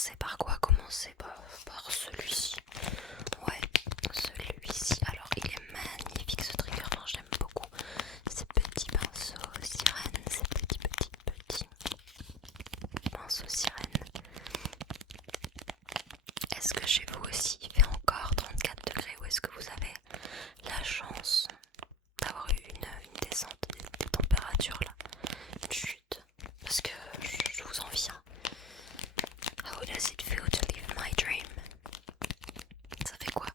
commencer par quoi? Commencer par celui-ci. Ouais, celui-ci. Alors, il est magnifique ce trigger. Enfin, j'aime beaucoup ces petits pinceaux sirènes, ces petits pinceaux sirènes. Est-ce que chez vous aussi il fait encore 34 degrés ou est-ce que vous avez la chance d'avoir eu une descente des températures là, une chute? Parce que je vous envie. Hein. How does it feel to live my dream? Ça fait quoi?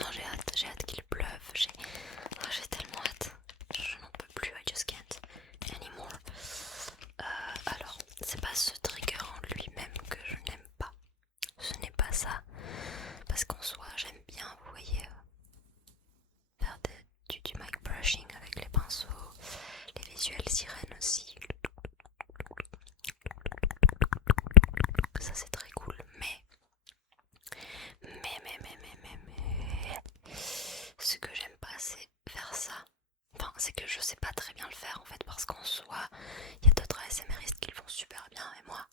Non, j'ai hâte qu'il pleuve. J'ai tellement hâte. Je n'en peux plus. I just can't anymore. Alors, c'est pas ce trigger en lui-même que je n'aime pas. Ce n'est pas ça. Parce qu'en soi, j'aime bien, vous voyez, faire du mic brushing avec les pinceaux, les visuels sirènes aussi. Ça, c'est très cool. Mais, ce que j'aime pas, c'est faire ça. Enfin, c'est que je sais pas très bien le faire en fait, parce qu'en soi, il y a d'autres ASMRistes qui le font super bien, et moi.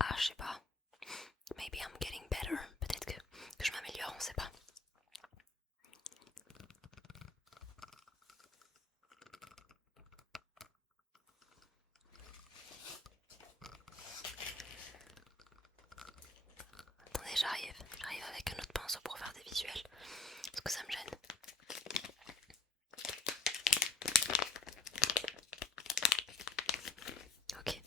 Ah, je sais pas. Maybe I'm getting better. Peut-être que je m'améliore, on sait pas. Attendez, j'arrive avec un autre pinceau pour faire des visuels. Parce que ça me gêne. Ok.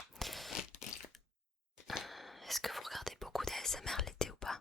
Est-ce que vous regardez beaucoup d'ASMR l'été ou pas?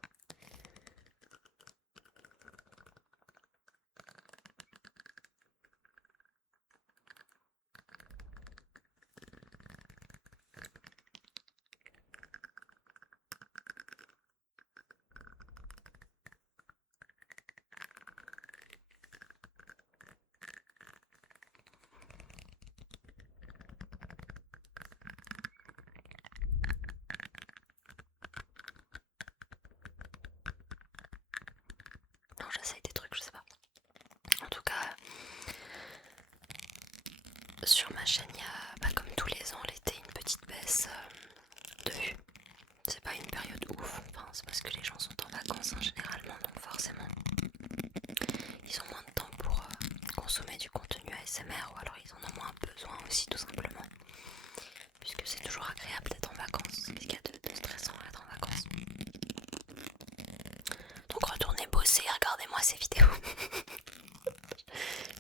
Non, j'essaye des trucs, je sais pas. En tout cas, sur ma chaîne, il y a, comme tous les ans, l'été, une petite baisse de vues. C'est pas une période ouf, enfin, c'est parce que les gens sont en vacances généralement, donc forcément, ils ont moins de temps pour consommer du contenu ASMR, ou alors ils en ont moins besoin aussi, tout simplement. Puisque c'est toujours agréable d'être en vacances, qu'est-ce qu'il y a de stressant à être en vacances? Donc retournez bosser, regardez-moi ces vidéos.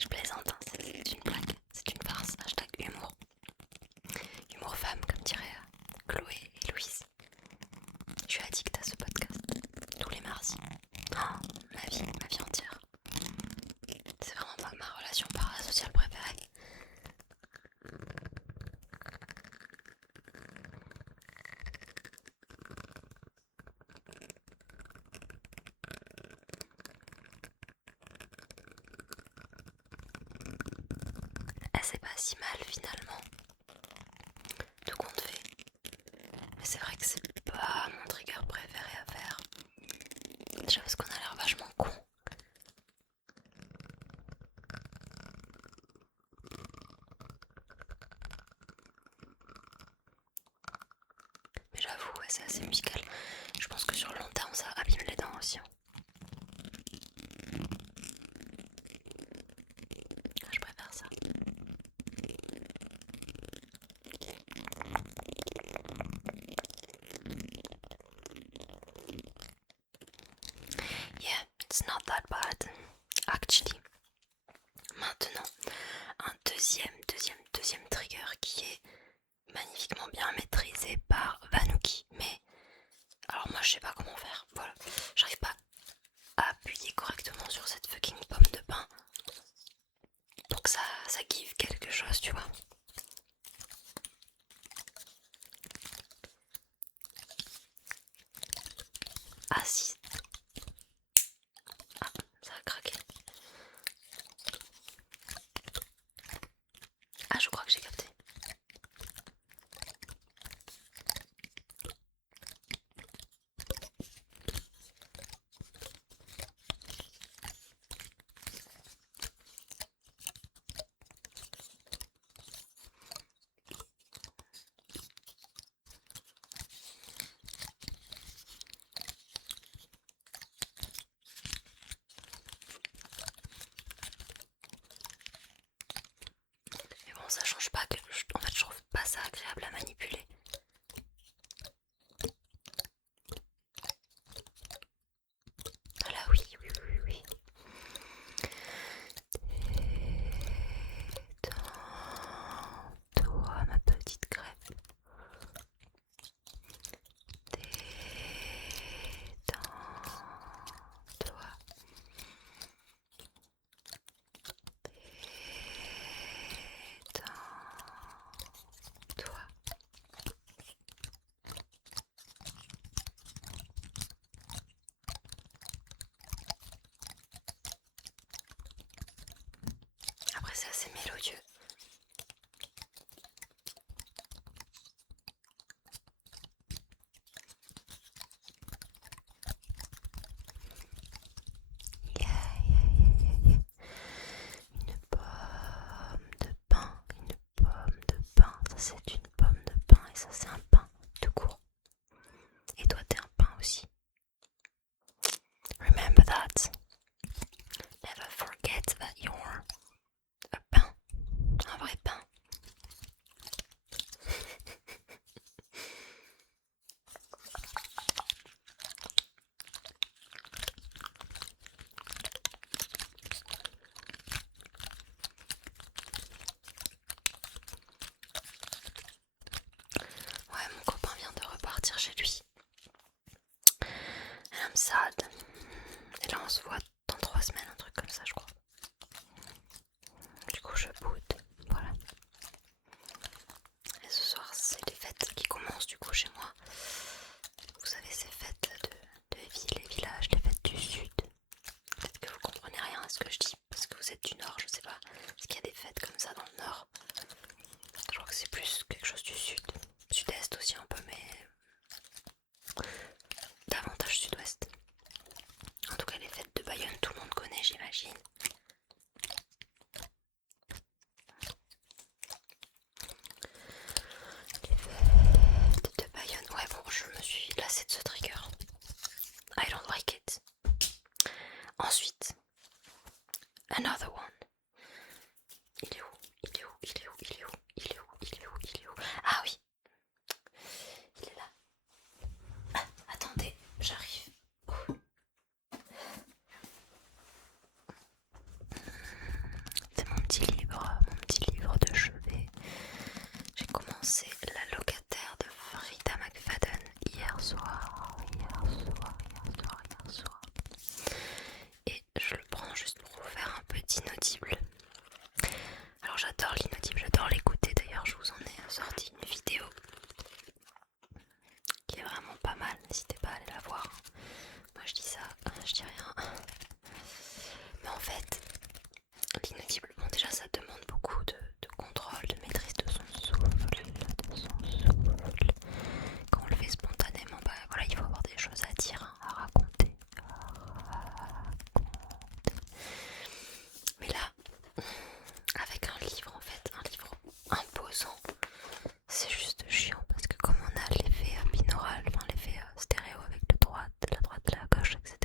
Je plaisante, hein, c'est une blague, c'est une farce, hashtag humour. Humour femme, comme dirait Chloé et Louise. Je suis addict à ce podcast, tous les mardis. Oh, ma vie entière. C'est vraiment ma relation parasociale préférée. C'est pas si mal finalement, tout compte fait. Mais c'est vrai que c'est pas mon trigger préféré à faire. Déjà parce qu'on a l'air vachement con. Mais j'avoue, ouais, c'est assez musical. Je pense que sur le long terme, ça abîme les dents aussi. Hein. Je préfère ça. Yeah, it's not that bad. Actually. Maintenant, un deuxième trigger qui est magnifiquement bien maîtrisé par Vanuki. Mais alors moi je sais pas comment faire. Voilà, j'arrive pas à appuyer correctement sur cette fucking pomme de pin pour que ça give quelque chose, tu vois. Ah si. Ah, ça a craqué. Ah, je crois que j'ai capté. c'est assez mélodieux. Yeah, yeah, yeah, yeah, yeah. Une pomme de pain, une pomme de pain. Ça c'est une pomme de pain et ça c'est un pain tout court. Et toi t'es un pain aussi. Remember that. Never forget that you're a pain. Un vrai pain. Ouais, mon copain vient de repartir chez lui. And I'm sad. Et là on se voit dans 3 semaines, un truc comme ça je crois. Du coup je boude, voilà. Et ce soir c'est les fêtes qui commencent du coup chez moi. Vous savez ces fêtes de villes et villages, les fêtes du sud. Peut-être que vous comprenez rien à ce que je dis parce que vous êtes du nord, je sais pas. Est-ce qu'il y a des fêtes comme ça dans le nord? Je crois que c'est plus quelque chose du sud. Sud-est aussi un peu mais davantage sud-ouest. En tout cas les fêtes de Bayonne tout le monde connaît j'imagine. Les fêtes de Bayonne. Ouais bon je me suis lassée de ce trigger. I don't like it. Ensuite, another one. Il est où? Il est où? Il est où? Il est où? Il est où? Il est où? Il est où? Ah oui. Il est là. Ah, attendez, j'arrive. C'est mon petit livre de chevet. J'ai commencé La locataire de Frida McFadden hier soir. Et je le prends juste pour vous faire un peu d'inaudible. Alors j'adore l'inaudible, j'adore l'écouter. D'ailleurs je vous en ai sorti une vidéo qui est vraiment pas mal, n'hésitez pas à aller la voir. Moi je dis ça, je dis rien. Mais en fait, l'inaudible, bon déjà ça demande beaucoup de contrôle, de maîtrise de son souffle. Quand on le fait spontanément, bah voilà, il faut avoir des choses à dire, hein, à raconter. Mais là, avec un livre en fait, un livre imposant, c'est juste chiant parce que comme on a l'effet binaural, enfin l'effet stéréo avec la droite, la gauche, etc.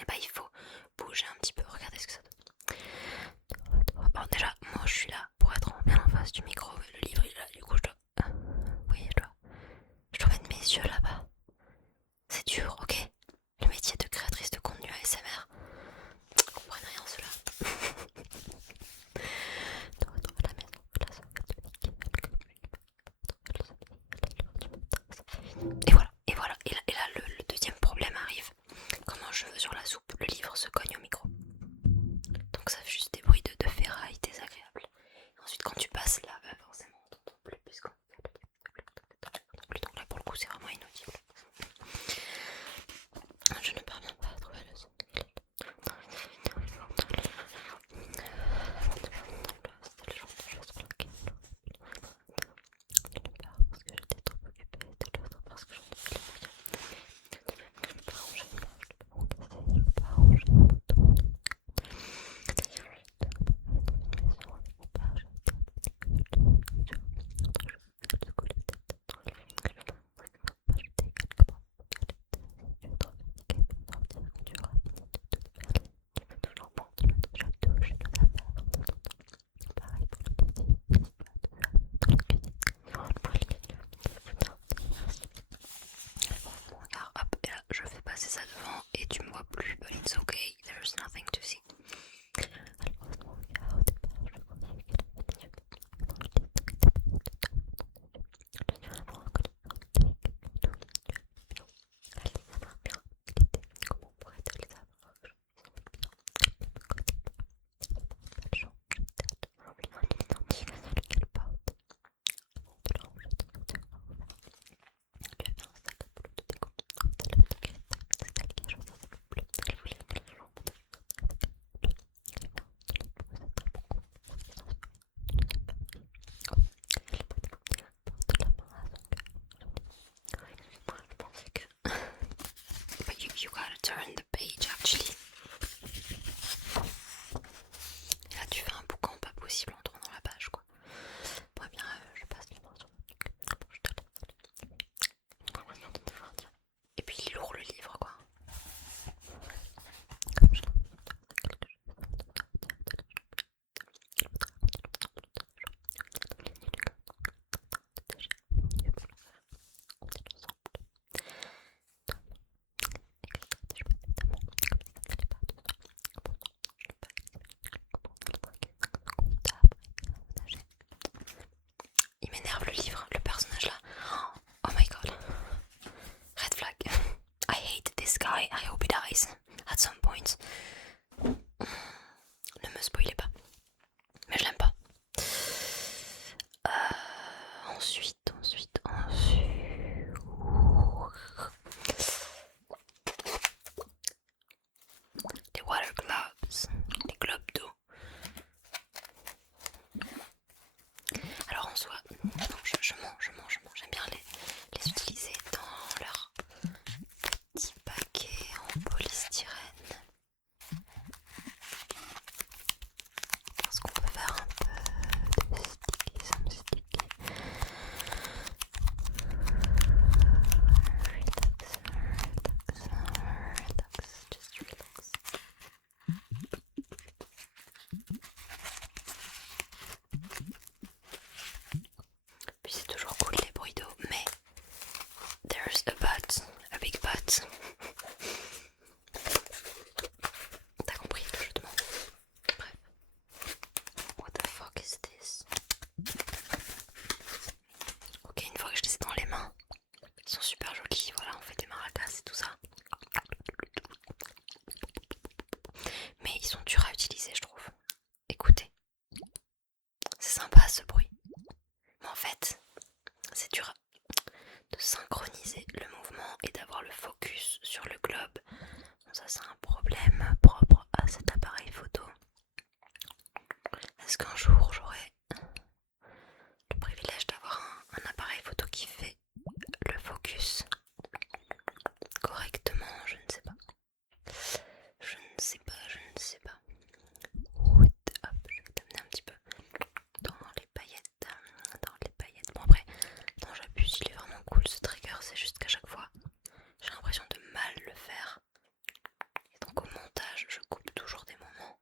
Et bah il faut bouger un petit peu, regardez ce que ça donne. Bon déjà, moi je suis là pour être bien en face du micro, mais le livre il est là, du coup je dois... Oui, je dois mettre mes yeux là-bas. C'est dur, ok? Le métier de créatrice de contenu ASMR. Vous comprenez rien cela. Et voilà. Et là le deuxième problème arrive. Comment je veux sur la soupe, le livre se cogne au micro. Donc ça fait juste des bruits de ferraille désagréables. Et ensuite quand tu passes là, bah forcément on t'entend plus puisqu'on donc là pour le coup c'est vraiment inaudible. Je ne parviens pas à trouver le son. C'était le genre de choses pour laquelle d'une part parce que j'étais trop occupée, de l'autre parce que j'en grave le livre, le personnage là. Oh my god. Red flag. I hate this guy. I hope he dies at some point. Ne me spoilez pas. Mais je l'aime pas. Ensuite. Les water globes. Les globes d'eau. Alors en soi, non, je mens. J'aime bien les utiliser dans leur petit paquet en polystyrène. Parce qu'on peut faire un peu de sticky, some sticky. Relax, just relax. Puis c'est toujours cool les bruits d'eau, mais there's a big but. T'as compris le jeu de mots. Bref. What the fuck is this? Ok, une fois que je les ai dans les mains, ils sont super jolis, voilà, on fait des maracas et tout ça. Mais ils sont durs à utiliser, je trouve. Écoutez, c'est sympa ce bruit. Mais en fait, c'est dur de synchroniser le mouvement et d'avoir le focus sur le globe. Bon, ça c'est un problème propre à cet appareil photo. Est-ce qu'un jour j'aurai le privilège d'avoir un appareil photo qui fait le focus correctement? Je ne sais pas. Hop, je vais t'amener un petit peu dans les paillettes. Bon après, quand j'abuse, il est vraiment cool ce trigger, c'est juste qu'à chaque fois, j'ai l'impression de mal le faire. Et donc au montage, je coupe toujours des moments.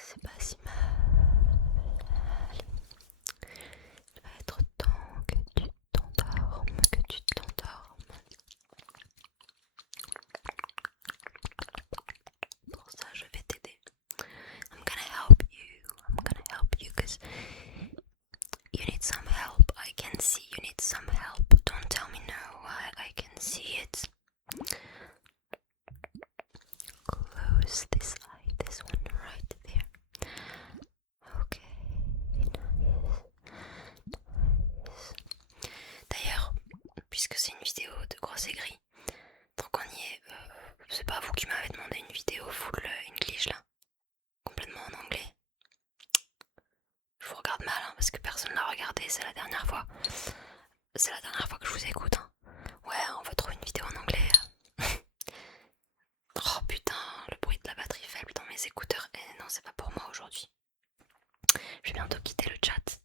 C'est pas si mal. Il va être temps que tu t'endormes, Pour ça, je vais t'aider. I'm gonna help you because you need some help. I can see you need some help. Don't tell me no, I can see it. Close this eye, this one right there. Okay, nice. D'ailleurs, puisque c'est une vidéo de grosse aigrie, tant qu'on y est, c'est pas vous qui m'avez demandé une vidéo full English là, complètement en anglais. Je vous regarde mal hein, parce que personne l'a regardé, c'est la dernière fois. C'est la dernière fois que je vous écoute. Hein. Ouais, on va trouver une vidéo en anglais. Oh putain, le bruit de la batterie faible dans mes écouteurs. Et non, c'est pas pour moi aujourd'hui. Je vais bientôt quitter le chat.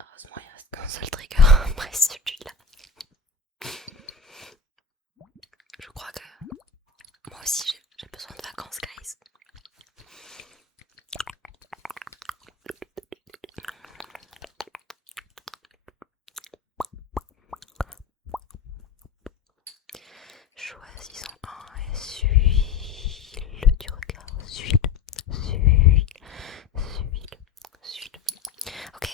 Heureusement, il reste qu'un seul trigger après celui-là. Je crois que moi aussi j'ai besoin de vacances, guys. Choisissons un et suis-le du regard. Suis-le. Ok.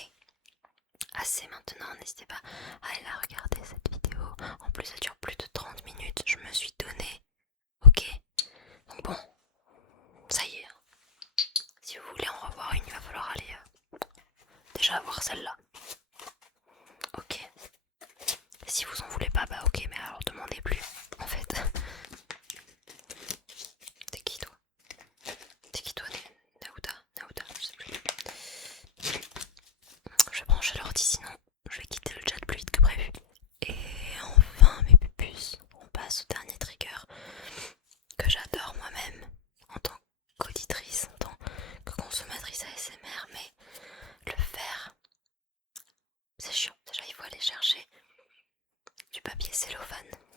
Assez maintenant, n'hésitez pas à aller la regarder cette vidéo. En plus, elle dure plus de 30 minutes. Je me suis donné. Ok. Donc bon, ça y est. Si vous voulez en revoir une, il va falloir aller déjà voir celle-là. Ok. Si vous en voulez pas, bah ok, mais alors demandez plus. En fait. T'es qui toi, Naouda, je sais plus. Je vais brancher l'ordi sinon je vais quitter le chat plus vite que prévu. Et enfin mes pupus, on passe au dernier trigger que j'adore moi-même en tant qu'auditrice, en tant que consommatrice ASMR, mais le faire c'est chiant. Déjà il faut aller chercher du papier cellophane.